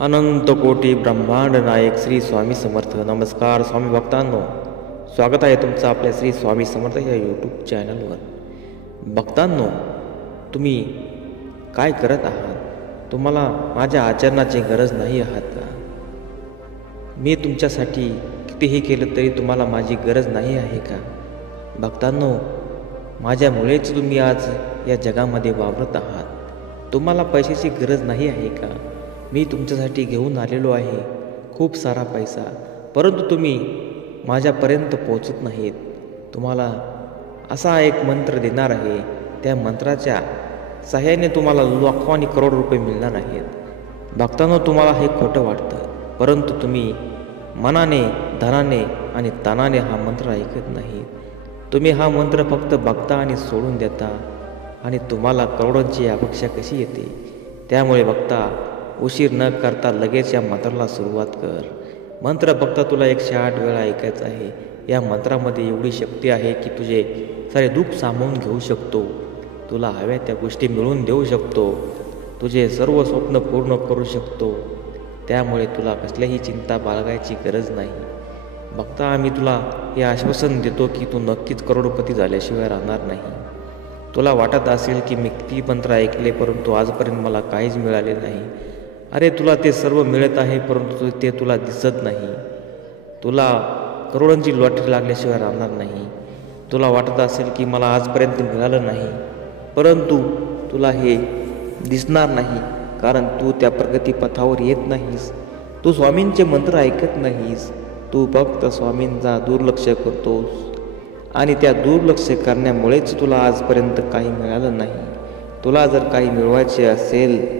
अनंत कोटी ब्रह्मांड नायक श्री स्वामी समर्थ. नमस्कार स्वामी भक्तांनो, स्वागत आहे तुमचं आपल्या श्री स्वामी समर्थ या यूट्यूब चॅनलवर. भक्तांनो, तुम्ही काय करत आहात? तुम्हाला माझ्या आचरणाची गरज नाही आहात का? मी तुमच्यासाठी कितीही केलं तरी तुम्हाला माझी गरज नाही आहे का? भक्तांनो, माझ्यामुळेच तुम्ही आज या जगामध्ये वावरत आहात. तुम्हाला पैशाची गरज नाही आहे का? मी तुमच्यासाठी घेऊन आलेलो आहे खूप सारा पैसा, परंतु तुम्ही माझ्यापर्यंत पोहोचत नाहीत. तुम्हाला असा एक मंत्र देणार आहे, त्या मंत्राच्या सहाय्याने तुम्हाला लाखो आणि करोड रुपये मिळणार आहेत. भक्तांनो, तुम्हाला हे खोटं वाटतं, परंतु तुम्ही मनाने, धनाने आणि तनाने हा मंत्र ऐकत नाही. तुम्ही हा मंत्र फक्त बघता आणि सोडून देता, आणि तुम्हाला करोडांची अपेक्षा कशी येते. त्यामुळे बघता, उशीर न करता लगेच या मंत्राला सुरुवात कर. मंत्र फक्त तुला 108 वेळा ऐकायचं आहे. या मंत्रामध्ये एवढी शक्ती आहे की तुझे सारे दुःख सामावून घेऊ शकतो, तुला हव्या त्या गोष्टी मिळवून देऊ शकतो, तुझे सर्व स्वप्न पूर्ण करू शकतो. त्यामुळे तुला कसल्याही चिंता बाळगायची गरज नाही. बघता, आम्ही तुला हे आश्वासन देतो की तू नक्कीच करोडपती झाल्याशिवाय राहणार नाही. तुला वाटत असेल की मी किती मंत्र ऐकले परंतु आजपर्यंत मला काहीच मिळाले नाही. अरे, तुला ते सर्व मिळत आहे, परंतु ते तुला दिसत नाही. तुला करोडांची लॉटरी लागल्याशिवाय राहणार नाही. तुला वाटत असेल की मला आजपर्यंत मिळालं नाही, परंतु तुला हे दिसणार नाही, कारण तू त्या प्रगतीपथावर येत नाहीस. तू स्वामींचे मंत्र ऐकत नाहीस. तू फक्त स्वामींचा दुर्लक्ष करतोस, आणि त्या दुर्लक्ष करण्यामुळेच तुला आजपर्यंत काही मिळालं नाही. तुला जर काही मिळवायचे असेल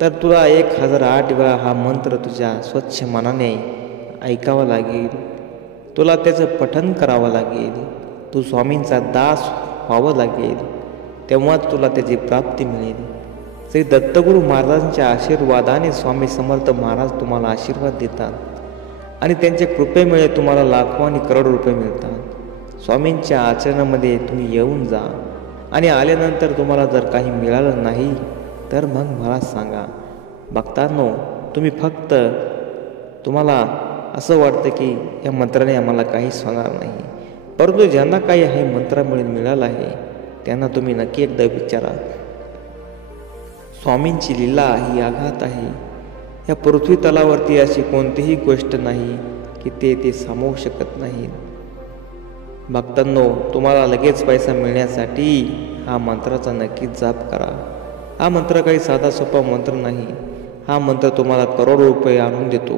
तर तुला 1008 वेळा हा मंत्र तुझ्या स्वच्छ मनाने ऐकावा लागेल. तुला त्याचं पठण करावं लागेल. तू स्वामींचा दास व्हावं लागेल. तेव्हाच तुला त्याची प्राप्ती मिळेल. श्री दत्तगुरू महाराजांच्या आशीर्वादाने स्वामी समर्थ महाराज तुम्हाला आशीर्वाद देतात, आणि त्यांच्या कृपेमुळे तुम्हाला लाखो आणि करोड रुपये मिळतात. स्वामींच्या आचरणामध्ये तुम्ही येऊन जा, आणि आल्यानंतर तुम्हाला जर काही मिळालं नाही तर मग मला सांगा. भक्तांनो, तुम्हाला असं वाटतं की या मंत्राने आम्हाला काहीच होणार नाही, परंतु ज्यांना काही हे मंत्रामुळे मिळालं आहे त्यांना तुम्ही नक्की एकदा विचारा. स्वामींची लीला ही आघात आहे. या पृथ्वी तलावरती अशी कोणतीही गोष्ट नाही की ते सामावू शकत नाही. भक्तांनो, तुम्हाला लगेच पैसा मिळण्यासाठी हा मंत्राचा नक्कीच जाप करा. हा मंत्र काही साधा सोपा मंत्र नाही. हा मंत्र तुम्हाला करोड रुपये आणून देतो,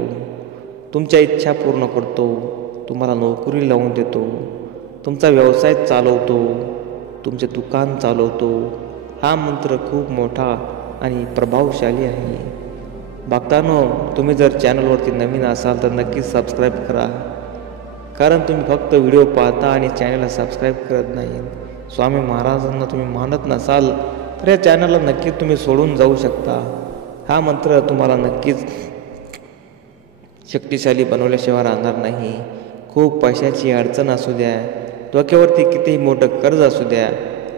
तुमच्या इच्छा पूर्ण करतो, तुम्हाला नोकरी लावून देतो, तुमचा व्यवसाय चालवतो, तुमचे दुकान चालवतो. हा मंत्र खूप मोठा आणि प्रभावशाली आहे. भक्तांनो, तुम्ही जर चॅनलवरती नवीन असाल तर नक्कीच सबस्क्राईब करा, कारण तुम्ही फक्त व्हिडिओ पाहता आणि चॅनलला सबस्क्राईब करत नाही. स्वामी महाराजांना तुम्ही मानत नसाल तर या चॅनलला नक्कीच तुम्ही सोडून जाऊ शकता. हा मंत्र तुम्हाला नक्कीच शक्तिशाली बनवल्याशिवाय राहणार नाही. खूप पैशाची अडचण असू द्या, डोक्यावरती कितीही मोठं कर्ज असू द्या,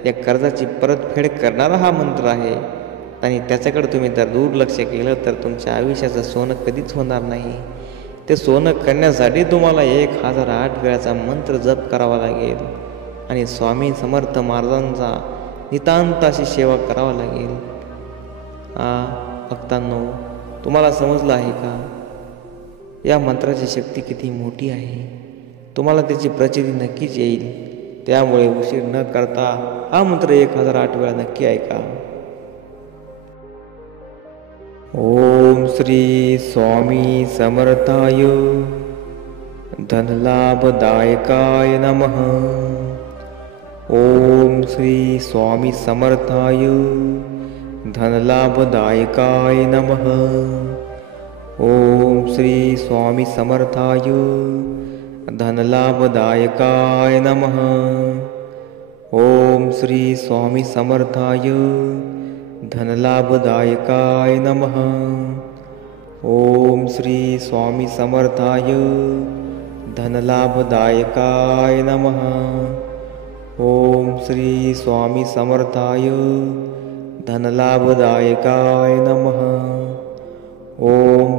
या कर्जाची परतफेड करणारा हा मंत्र आहे. आणि त्याच्याकडे तुम्ही जर दुर्लक्ष केलं तर तुमच्या आयुष्याचं सोनं कधीच होणार नाही. ते सोनं करण्यासाठी तुम्हाला 1008 वेळाचा मंत्र जप करावा लागेल, आणि स्वामी समर्थ महाराजांचा नितांत अशी सेवा करावी लागेल. भक्तांनो, तुम्हाला समजलं आहे का या मंत्राची शक्ती किती मोठी आहे? तुम्हाला त्याची प्रचिती नक्कीच येईल. त्यामुळे उशीर न करता हा मंत्र 1008 वेळा नक्की ऐका. ओम श्री स्वामी समर्थाय धनलाभदायकाय नमः. ओम श्री स्वामी समर्थाय धनलाभदायकाय नमः. ओम श्री स्वामी समर्थाय धनलाभदायकाय नमः. ओम श्री स्वामी समर्थाय धनलाभदायकाय नमः. ओम श्री स्वामी समर्थाय धनलाभदायकाय नमः. ओम श्री स्वामी समर्थाय धनलाभदायकाय नमः. ओम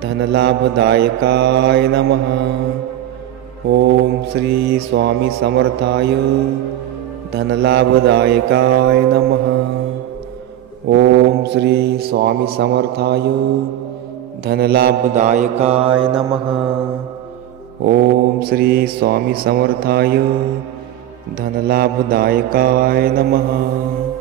धनलाभदायकाय नमः। ओम श्री स्वामी समर्थाय धनलाभदायकाय नमः। ओम श्री स्वामी समर्थाय धनलाभदायकाय नमः। ओम श्री स्वामी समर्थाय धनलाभदायकाय नमः।